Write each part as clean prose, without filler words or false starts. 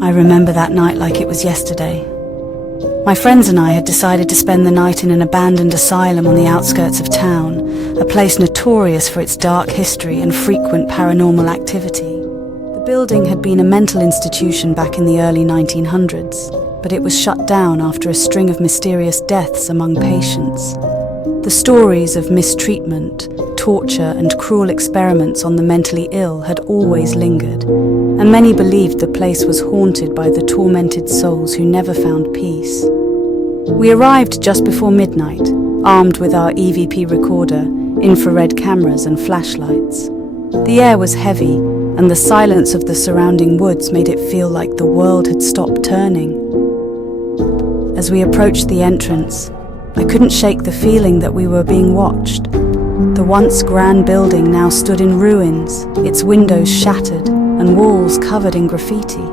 I remember that night like it was yesterday. My friends and I had decided to spend the night in an abandoned asylum on the outskirts of town, a place notorious for its dark history and frequent paranormal activity. The building had been a mental institution back in the early 1900s, but it was shut down after a string of mysterious deaths among patients. The stories of mistreatment, torture, and cruel experiments on the mentally ill had always lingered, and many believed the place was haunted by the tormented souls who never found peace. We arrived just before midnight, armed with our EVP recorder, infrared cameras, and flashlights. The air was heavy, and the silence of the surrounding woods made it feel like the world had stopped turning. As we approached the entrance, I couldn't shake the feeling that we were being watched. The once grand building now stood in ruins, its windows shattered and walls covered in graffiti.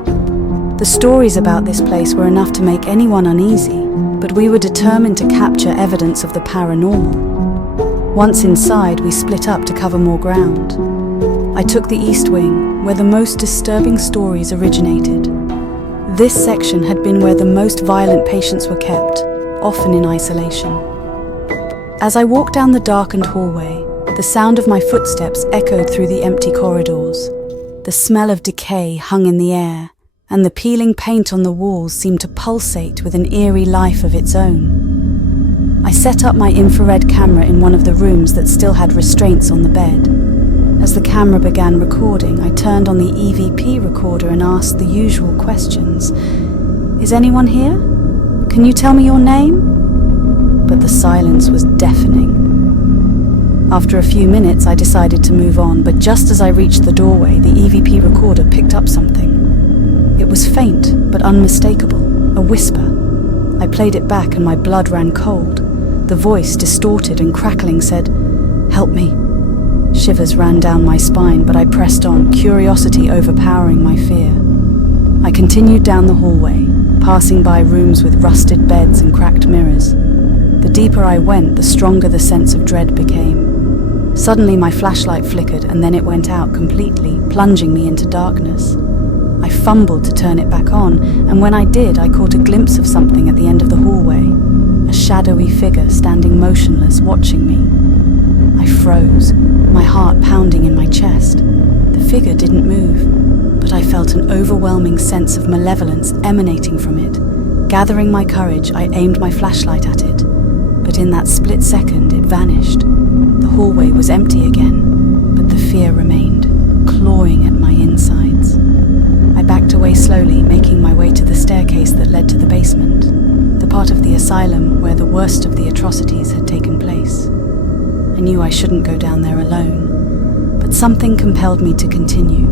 The stories about this place were enough to make anyone uneasy, but we were determined to capture evidence of the paranormal. Once inside, we split up to cover more ground. I took the East Wing, where the most disturbing stories originated. This section had been where the most violent patients were kept, often in isolation. As I walked down the darkened hallway, the sound of my footsteps echoed through the empty corridors. The smell of decay hung in the air, and the peeling paint on the walls seemed to pulsate with an eerie life of its own. I set up my infrared camera in one of the rooms that still had restraints on the bed. As the camera began recording, I turned on the EVP recorder and asked the usual questions. "Is anyone here? Can you tell me your name?" But the silence was deafening. After a few minutes, I decided to move on, but just as I reached the doorway, the EVP recorder picked up something. It was faint, but unmistakable, a whisper. I played it back and my blood ran cold. The voice, distorted and crackling, said, "Help me." Shivers ran down my spine, but I pressed on, curiosity overpowering my fear. I continued down the hallway, passing by rooms with rusted beds and cracked mirrors. The deeper I went, the stronger the sense of dread became. Suddenly my flashlight flickered and then it went out completely, plunging me into darkness. I fumbled to turn it back on, and when I did, I caught a glimpse of something at the end of the hallway, a shadowy figure standing motionless, watching me. I froze, my heart pounding in my chest. The figure didn't move, but I felt an overwhelming sense of malevolence emanating from it. Gathering my courage, I aimed my flashlight at it, but in that split second, it vanished. The hallway was empty again, but the fear remained, clawing at my insides. I backed away slowly, making my way to the staircase that led to the basement, the part of the asylum where the worst of the atrocities had taken place. I knew I shouldn't go down there alone, but something compelled me to continue.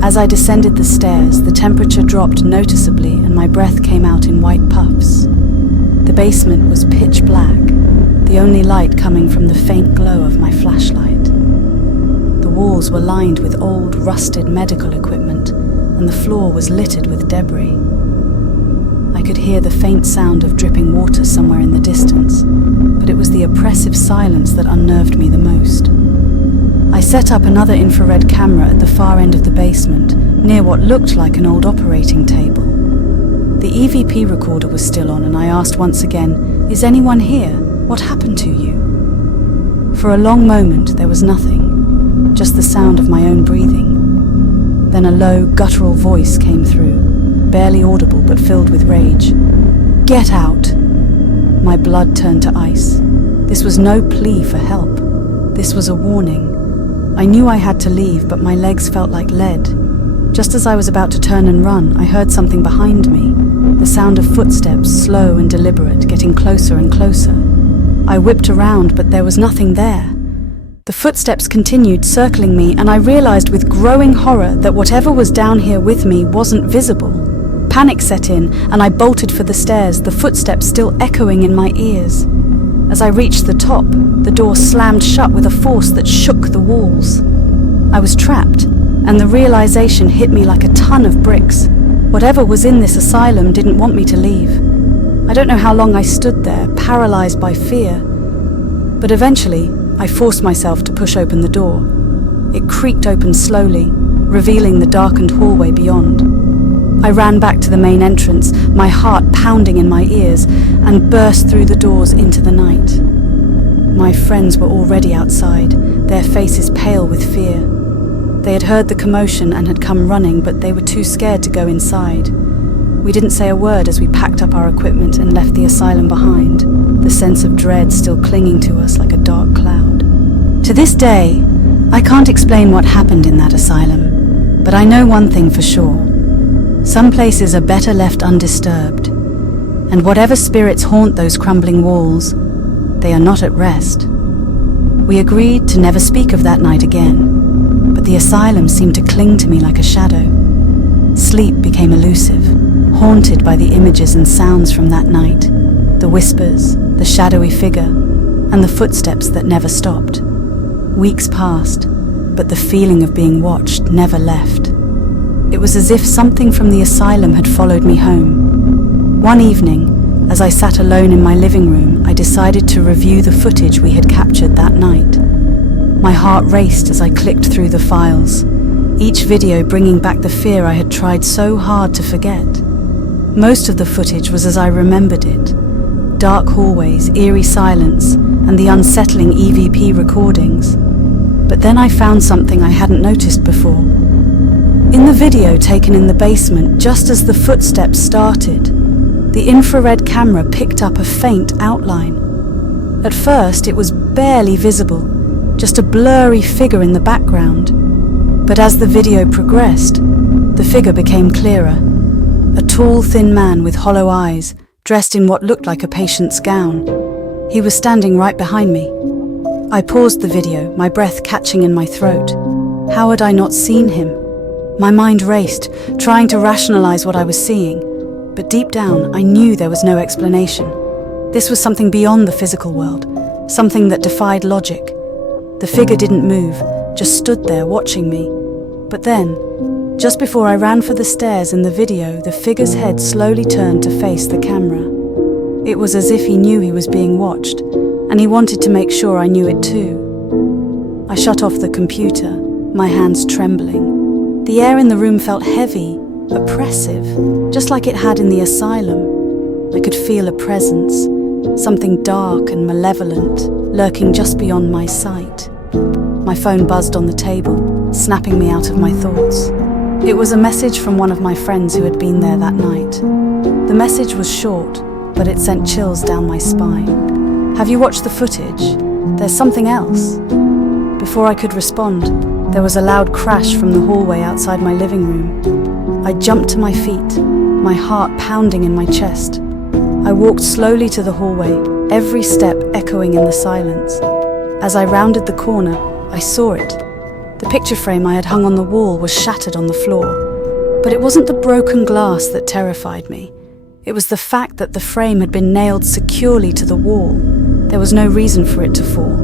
As I descended the stairs, the temperature dropped noticeably and my breath came out in white puffs. The basement was pitch black, the only light coming from the faint glow of my flashlight. The walls were lined with old, rusted medical equipment, and the floor was littered with debris. I could hear the faint sound of dripping water somewhere in the distance, but it was the oppressive silence that unnerved me the most. I set up another infrared camera at the far end of the basement, near what looked like an old operating table. The EVP recorder was still on, and I asked once again, "Is anyone here? What happened to you?" For a long moment, there was nothing, just the sound of my own breathing. Then a low, guttural voice came through, barely audible but filled with rage. "Get out!" My blood turned to ice. This was no plea for help. This was a warning. I knew I had to leave, but my legs felt like lead. Just as I was about to turn and run, I heard something behind me. The sound of footsteps, slow and deliberate, getting closer and closer. I whipped around, but there was nothing there. The footsteps continued, circling me, and I realized with growing horror that whatever was down here with me wasn't visible. Panic set in, and I bolted for the stairs, the footsteps still echoing in my ears. As I reached the top, the door slammed shut with a force that shook the walls. I was trapped, and the realization hit me like a ton of bricks. Whatever was in this asylum didn't want me to leave. I don't know how long I stood there, paralyzed by fear, but eventually I forced myself to push open the door. It creaked open slowly, revealing the darkened hallway beyond. I ran back to the main entrance, my heart pounding in my ears, and burst through the doors into the night. My friends were already outside, their faces pale with fear. They had heard the commotion and had come running, but they were too scared to go inside. We didn't say a word as we packed up our equipment and left the asylum behind, the sense of dread still clinging to us like a dark cloud. To this day, I can't explain what happened in that asylum, but I know one thing for sure. Some places are better left undisturbed, and whatever spirits haunt those crumbling walls, they are not at rest. We agreed to never speak of that night again, but the asylum seemed to cling to me like a shadow. Sleep became elusive, haunted by the images and sounds from that night, the whispers, the shadowy figure, and the footsteps that never stopped. Weeks passed, but the feeling of being watched never left. It was as if something from the asylum had followed me home. One evening, as I sat alone in my living room, I decided to review the footage we had captured that night. My heart raced as I clicked through the files, each video bringing back the fear I had tried so hard to forget. Most of the footage was as I remembered it: dark hallways, eerie silence, and the unsettling EVP recordings. But then I found something I hadn't noticed before. In the video taken in the basement, just as the footsteps started, the infrared camera picked up a faint outline. At first, it was barely visible, just a blurry figure in the background. But as the video progressed, the figure became clearer. A tall, thin man with hollow eyes, dressed in what looked like a patient's gown. He was standing right behind me. I paused the video, my breath catching in my throat. How had I not seen him? My mind raced, trying to rationalize what I was seeing. But deep down, I knew there was no explanation. This was something beyond the physical world, something that defied logic. The figure didn't move, just stood there watching me. But then, just before I ran for the stairs in the video, the figure's head slowly turned to face the camera. It was as if he knew he was being watched, and he wanted to make sure I knew it too. I shut off the computer, my hands trembling. The air in the room felt heavy, oppressive, just like it had in the asylum. I could feel a presence, something dark and malevolent, lurking just beyond my sight. My phone buzzed on the table, snapping me out of my thoughts. It was a message from one of my friends who had been there that night. The message was short, but it sent chills down my spine. "Have you watched the footage? There's something else." Before I could respond, there was a loud crash from the hallway outside my living room. I jumped to my feet, my heart pounding in my chest. I walked slowly to the hallway, every step echoing in the silence. As I rounded the corner, I saw it. The picture frame I had hung on the wall was shattered on the floor. But it wasn't the broken glass that terrified me. It was the fact that the frame had been nailed securely to the wall. There was no reason for it to fall.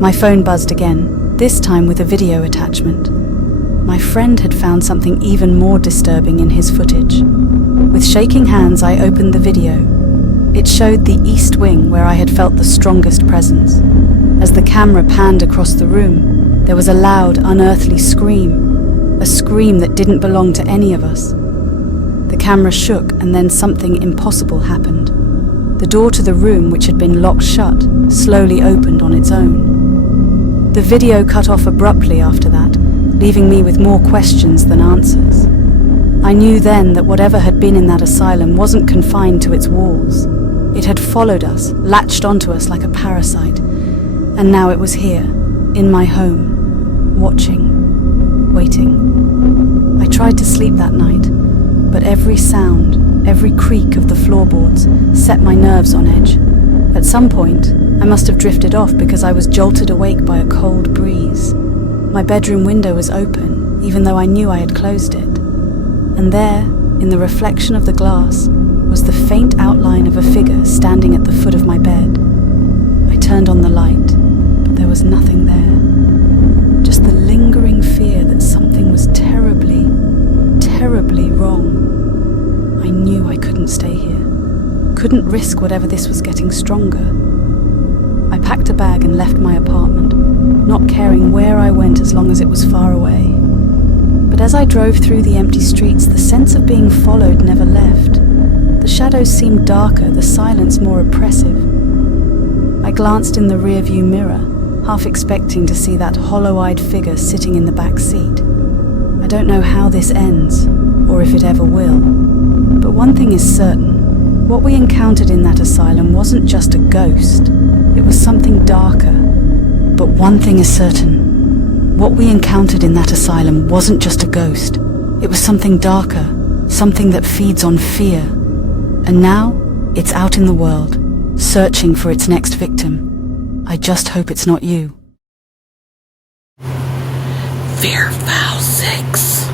My phone buzzed again, this time with a video attachment. My friend had found something even more disturbing in his footage. With shaking hands, I opened the video. It showed the east wing where I had felt the strongest presence. As the camera panned across the room, there was a loud, unearthly scream, a scream that didn't belong to any of us. The camera shook, and then something impossible happened. The door to the room, which had been locked shut, slowly opened on its own. The video cut off abruptly after that, leaving me with more questions than answers. I knew then that whatever had been in that asylum wasn't confined to its walls. It had followed us, latched onto us like a parasite, and now it was here, in my home, watching, waiting. I tried to sleep that night, but every sound, every creak of the floorboards set my nerves on edge. At some point, I must have drifted off because I was jolted awake by a cold breeze. My bedroom window was open, even though I knew I had closed it. And there, in the reflection of the glass, was the faint outline of a figure standing at the foot of my bed. I turned on the light, but there was nothing there. Just the lingering fear that something was terribly, terribly wrong. I knew I couldn't stay here. Couldn't risk whatever this was getting stronger. I packed a bag and left my apartment, not caring where I went as long as it was far away. But as I drove through the empty streets, the sense of being followed never left. The shadows seemed darker, the silence more oppressive. I glanced in the rearview mirror, half expecting to see that hollow-eyed figure sitting in the back seat. I don't know how this ends, or if it ever will. But one thing is certain. What we encountered in that asylum wasn't just a ghost. It was something darker. But one thing is certain. What we encountered in that asylum wasn't just a ghost. It was something darker, something that feeds on fear. And now, it's out in the world, searching for its next victim. I just hope it's not you. Fearful 6.